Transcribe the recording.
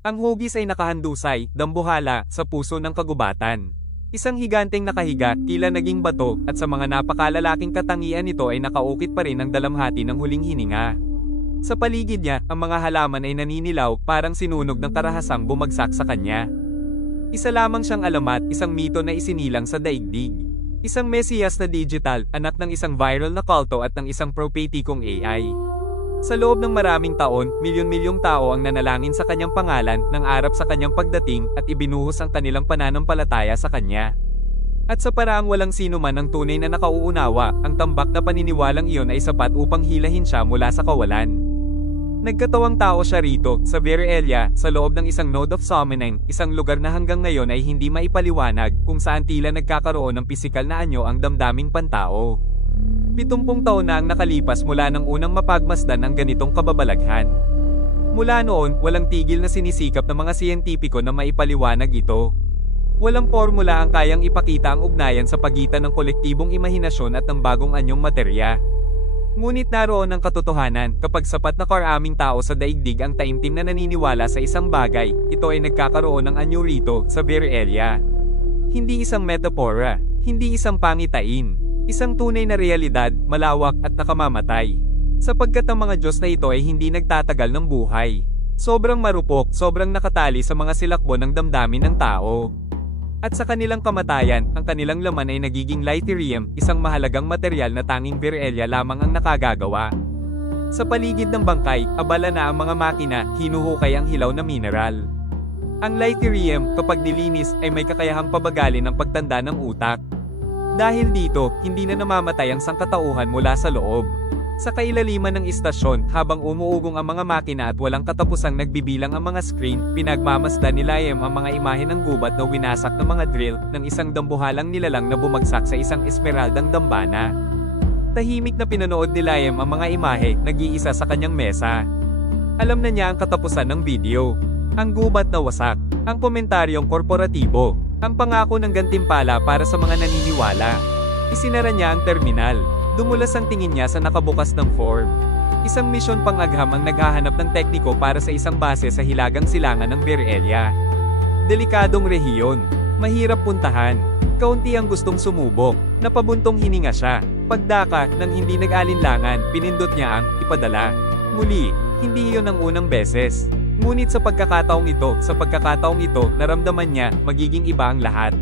Ang hugis ay nakahandusay, dambuhala, sa puso ng kagubatan. Isang higanteng nakahiga, tila naging bato, at sa mga napakalalaking katangian nito ay nakaukit pa rin ang dalamhati ng huling hininga. Sa paligid niya, ang mga halaman ay naninilaw, parang sinunog ng karahasang bumagsak sa kanya. Isa lamang siyang alamat, isang mito na isinilang sa daigdig. Isang mesiyas na digital, anak ng isang viral na kulto at ng isang propetikong AI. Sa loob ng maraming taon, milyon-milyong tao ang nanalangin sa kanyang pangalan, nang arap sa kanyang pagdating, at ibinuhos ang kanilang pananampalataya sa kanya. At sa paraang walang sino man ang tunay na nakauunawa, ang tambak na paniniwalang iyon ay sapat upang hilahin siya mula sa kawalan. Nagkatawang tao siya rito, sa Virelia, sa loob ng isang node of summoning, isang lugar na hanggang ngayon ay hindi maipaliwanag, kung saan tila nagkakaroon ng pisikal na anyo ang damdaming pantao. Pitumpung taon na ang nakalipas mula ng unang mapagmasdan ng ganitong kababalaghan. Mula noon, walang tigil na sinisikap ng mga siyentipiko na maipaliwanag ito. Walang formula ang kayang ipakita ang ugnayan sa pagitan ng kolektibong imahinasyon at ng bagong anyong materya. Ngunit naroon ang katotohanan, kapag sapat na karaming tao sa daigdig ang taimtim na naniniwala sa isang bagay, ito ay nagkakaroon ng anyo rito, sa very area. Hindi isang metapora, hindi isang pangitain, isang tunay na realidad, malawak at nakamamatay. Sapagkat ang mga Diyos na ito ay hindi nagtatagal ng buhay. Sobrang marupok, sobrang nakatali sa mga silakbo ng damdamin ng tao. At sa kanilang kamatayan, ang kanilang laman ay nagiging lithium, isang mahalagang material na tanging Virelia lamang ang nakagagawa. Sa paligid ng bangkay, abala na ang mga makina, hinuhukay ang hilaw na mineral. Ang lithium, kapag nilinis, ay may kakayahang pabagalin ang pagtanda ng utak. Dahil dito, hindi na namamatay ang sangkatauhan mula sa loob. Sa kailaliman ng istasyon, habang umuugong ang mga makina at walang katapusang nagbibilang ang mga screen, pinagmamasdan ni Liam ang mga imahe ng gubat na winasak ng mga drill ng isang dambuhalang nilalang na bumagsak sa isang esmeraldang dambana. Tahimik na pinanood ni Liam ang mga imahe, nag-iisa sa kanyang mesa. Alam na niya ang katapusan ng video. Ang gubat na wasak, ang komentaryong korporatibo, ang pangako ng gantimpala para sa mga naniniwala. Isinara niya ang terminal. Dumulas ang tingin niya sa nakabukas ng form. Isang misyon pangagham ang naghahanap ng tekniko para sa isang base sa hilagang silangan ng Virelia. Delikadong rehiyon. Mahirap puntahan. Kaunti ang gustong sumubok. Napabuntong hininga siya. Pagdaka, nang hindi nag-alinlangan, pinindot niya ang ipadala. Muli, hindi iyon ang unang beses. Ngunit sa pagkakataong ito, sa pagkakataong ito, naramdaman niya, magiging iba ang lahat.